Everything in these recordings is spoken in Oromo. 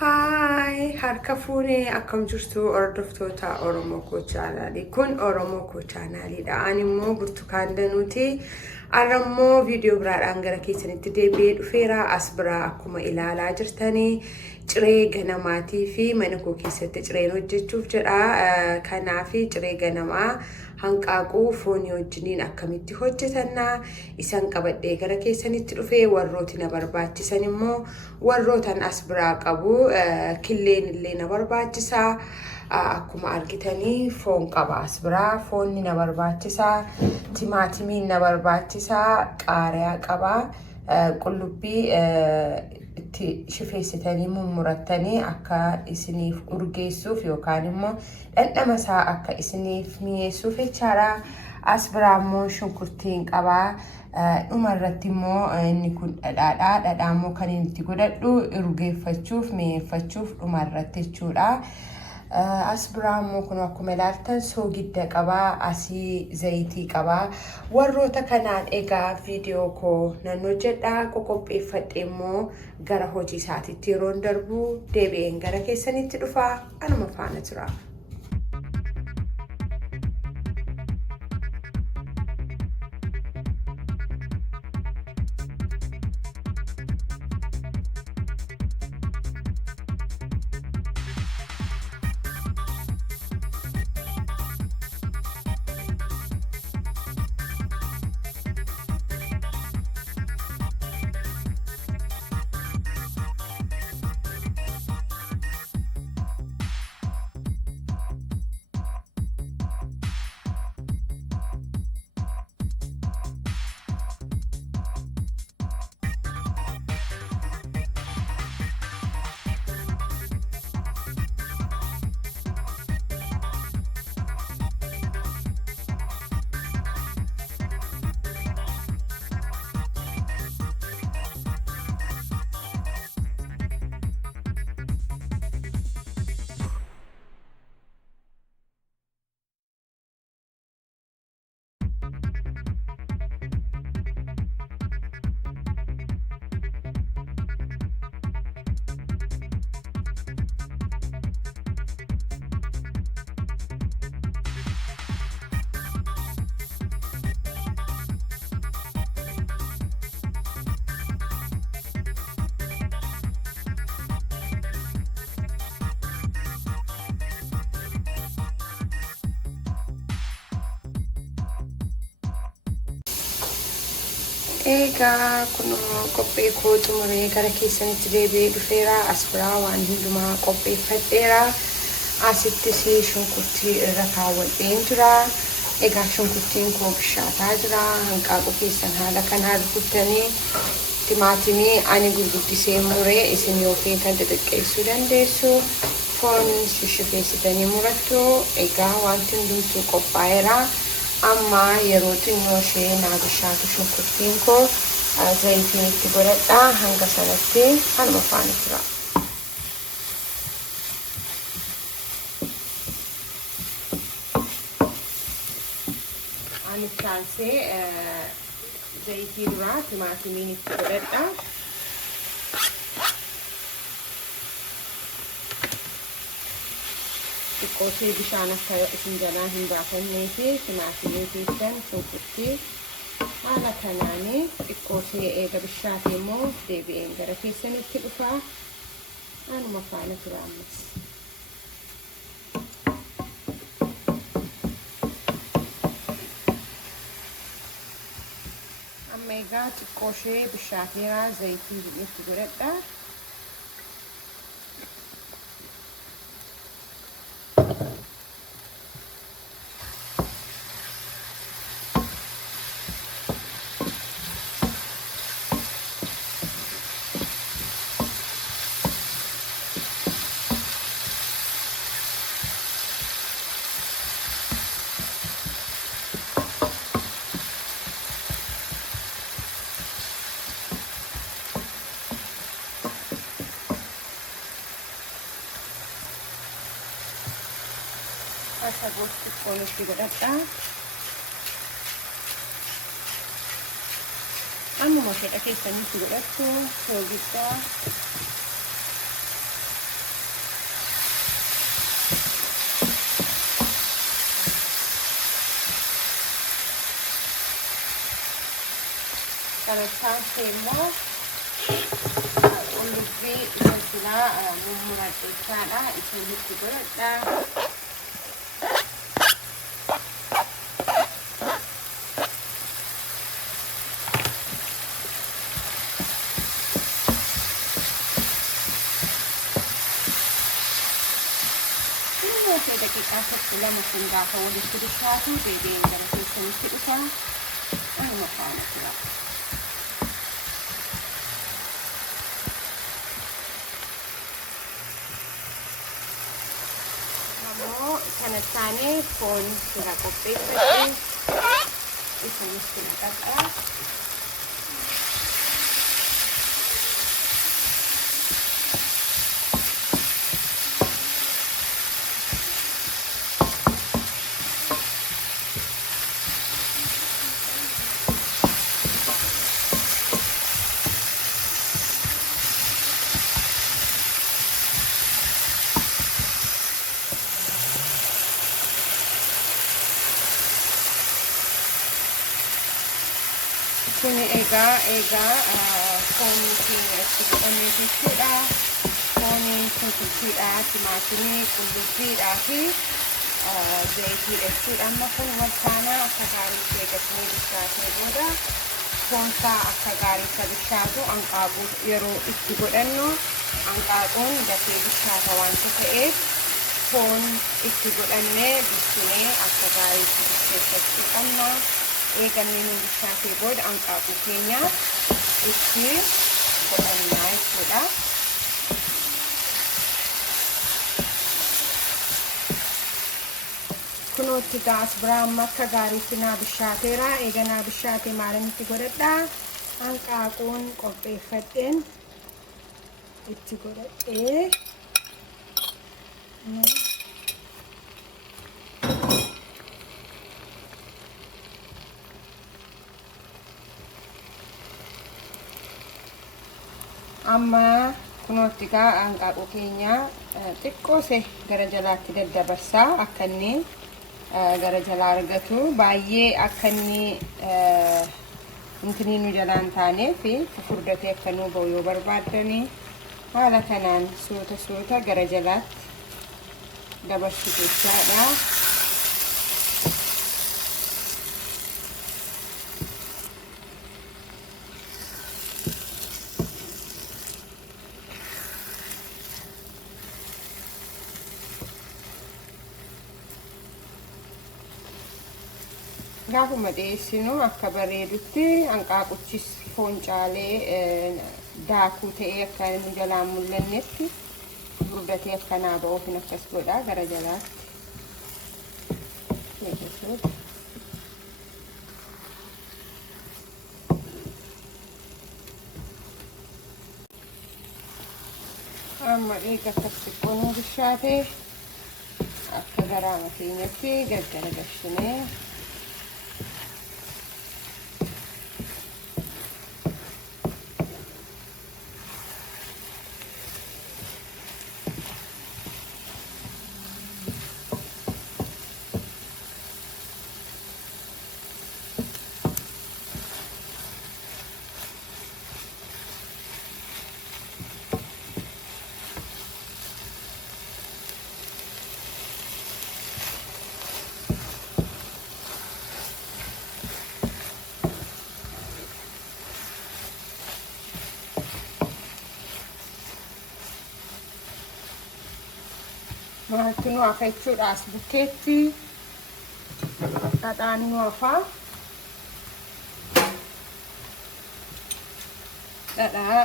Hi, harka fuunee akkam jirtu hordoftoota Oromoo koo chaanaalii. Kun Oromoo koo chaanaaliidha. Ani immoo Burtukaan Danuuti. Har'a immoo viidiyoo biraadhaan gara keessanitti deebi'ee dhufeera. As biraa akkuma ilaalaa jirtanii ciree ganamaatii fi mana koo keessatti cireen hojjechuuf jedha. Kanaaf ciree ganamaa haanqaaqu foonii wajjiniin akkamitti hojjetanna isan qabadhee gara keessanitti dhufee warrooti na barbaachisan immoo warrootan as biraa qabu killeen illee na barbaachisa. Akkuma argitanii foon qaba as biraa foonni na barbaachisa, timaatimiin na barbaachisa, qaariyaa qaba, qullubbii itti shifeessitanii mummurattanii akka isiniif urgeessuuf yookaan immoo dhandhama isaa akka isiniif mi'eessuuf jechaadha. As biraa immoo shunkurtiin qaba. Dhuma irratti immoo inni kun dhadhaadha. Dhadhaa immoo kan inni itti godhadhu urgeeffachuuf mi'eeffachuuf dhuma irratti jechuudha. As biraa immoo kun akkuma ilaaltan soogidda qaba, asii zayitii qaba. Warroota kanaan egaa viidiyoo koo nan hojjedha qopheeffadhe immoo gara hojii isaatiitti yeroon darbu deebi'een gara keessanitti dhufa. Anuma faana jira. Egaa kun qophee koo xumuree gara keessanitti deebi'ee dhufeera. As biraa waan hundumaa qopheeffadheera. Asittis shunkurtii irra kaawwadheen jira. Egaa shunkurtiin koo bishaataa jira. Haanqaaqu keessan haala kanaan rukuttanii timaatimii ani gurguddisee muree isin yookiin kan xixiqqeessuu dandeessu. Foon shifeessitanii murattu. Egaa wanti hundumtuu qophaa'eera. Amma yeroo xinnoo ishee naa bishaatu shunkurtiin koo zayitiin itti godhadha. Hanga sanatti anuma faana jira. Ani chaansee zayitii duraa timaatimiin itti godhadha. Xiqqoosee bishaan akka isin jalaa hin baafannee fi timaatimii keessan shunkurtii haala kanaanii xiqqoosee eega bishaatee immoo deebi'een gara keessanitti dhufa. Anuma faana jira ammas. Amma egaa xiqqooshee bishaateera zayitii itti godhadha. Agosti konusu godhadha. Ammuma fedha keessanitti godhattu soogidda. Kanattaan immoo qullubbii bilbilaa mummuradheessaadha. Isinitti godhadha. Daqiiqaa tokko lama kun gaafa walitti bishaatu deebi'ee gara keessanitti dhufa. Anuma faana tura. Ammoo kanatti foon sira qopheeffadhe. Isinis sira qaba. Kuni egaa fooni itti godhamee jechuudha. Fooni shunkurtiidha, timaatimii, qullubbiidhaa fi zayitiidha jechuudha. Amma kun wal faana akka gaariitti eegatanii bishaatee booda foonsaa akka gaariitti bishaatu hanqaaquu yeroo itti godhannu hanqaaquun dafee bishaata waanta ta'eef foon itti godhannee bishinee akka gaariitti bisheeffachuu qabna. Eegamni nu bishaatee booda hanqaaquu keenya itti godhannaa jechuudha. Kunuutti gaas biraan akka gaariitti naa bishaateera. Eega naa bishaatee maaliin itti godhadhaa? Hanqaaquun qopheeffadheen itti godhadhee amma kunuutti gaa hanqaaquu keenya xiqqoose gara jalaatti daddabarsaa akka inni gara jalaa argatu baay'ee akka inni intini nu jalaan taanee fi furdatee akka nu ba'u yoo barbaaddanii haala kanaan suuta gara jalaatti dabarsuu jechaadha. Gaafuma dhiyeessinu akka bareedutti hanqaaquichis foon caalee daakuu ta'ee akka nu jalaan mul'annetti furdatee akka naa ba'uuf akkas godhaa gara jalaatti. Amma eega akkas xiqqoo nu bishaatee akka garaama keenyatti gaggara gashinee maaltu nu hafa jechuudhaas bukkeetti dhadhaan nu hafa. Dhadhaa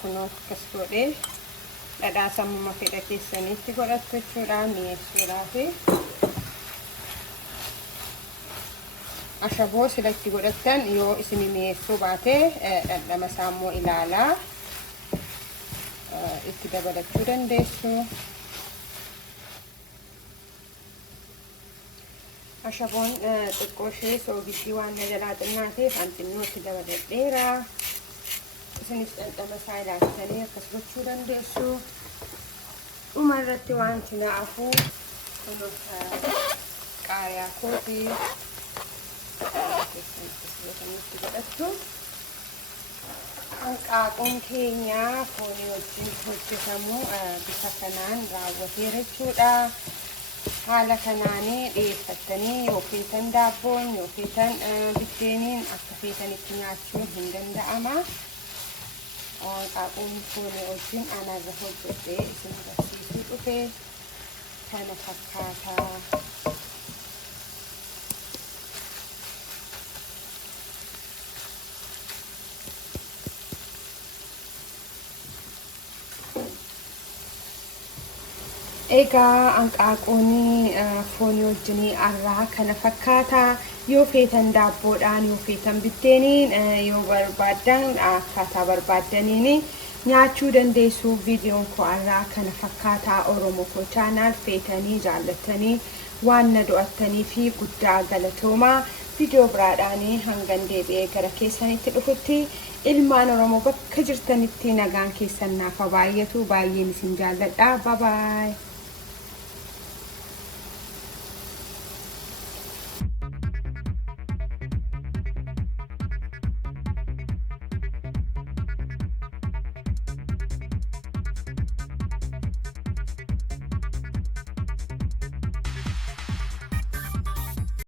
kunoo akkas godhee dhadhaa sammuma fedha keessanitti godhattu jechuudha mi'eessuudhaa fi ashaboo sila itti godhattan yoo isin mi'eessuu baate dhandhama isaa immoo ilaalaa itti dabalachuu dandeessu. عشبون تقوشي سوقي وانا جلاد الناتف عن تنوت دبل الديرة سنشت أنت مساعدة الثانية كسبت شو دندسو ومرت وان تنعفو ونوت قاريا كوفي haanqaaquun keenya foonii wajjin hojjetamu bifa kanaan raawwatee jechuudha. Haala kanaanii dhiyeeffattanii yoo feetan daabboon yoo feetan biddeeniin akka feetanitti nyaachuun hin danda'ama. Haanqaaquun foonii wajjin anaarra hojjetee isin barsiisuu dhufe kana fakkaata. Egaa haanqaaquun foonii wajjin arraa kana fakkaata. Yoo feetan daabboodhaan yoo feetan biddeeniin yoo barbaadan akkaataa barbaadaniin nyaachuu dandeessu. Viidiyoon koo arraa kana fakkaata. Oromo koo chaanaal feetanii jaallattanii waan na do'attanii fi guddaa galatoomaa. Viidiyoo biraadhaan hangan deebi'ee gara keessanitti dhufutti ilmaan Oromoo bakka jirtanitti nagaan keessan naaf haa baay'atu. Baay'een isin jaalladha. Bye bye.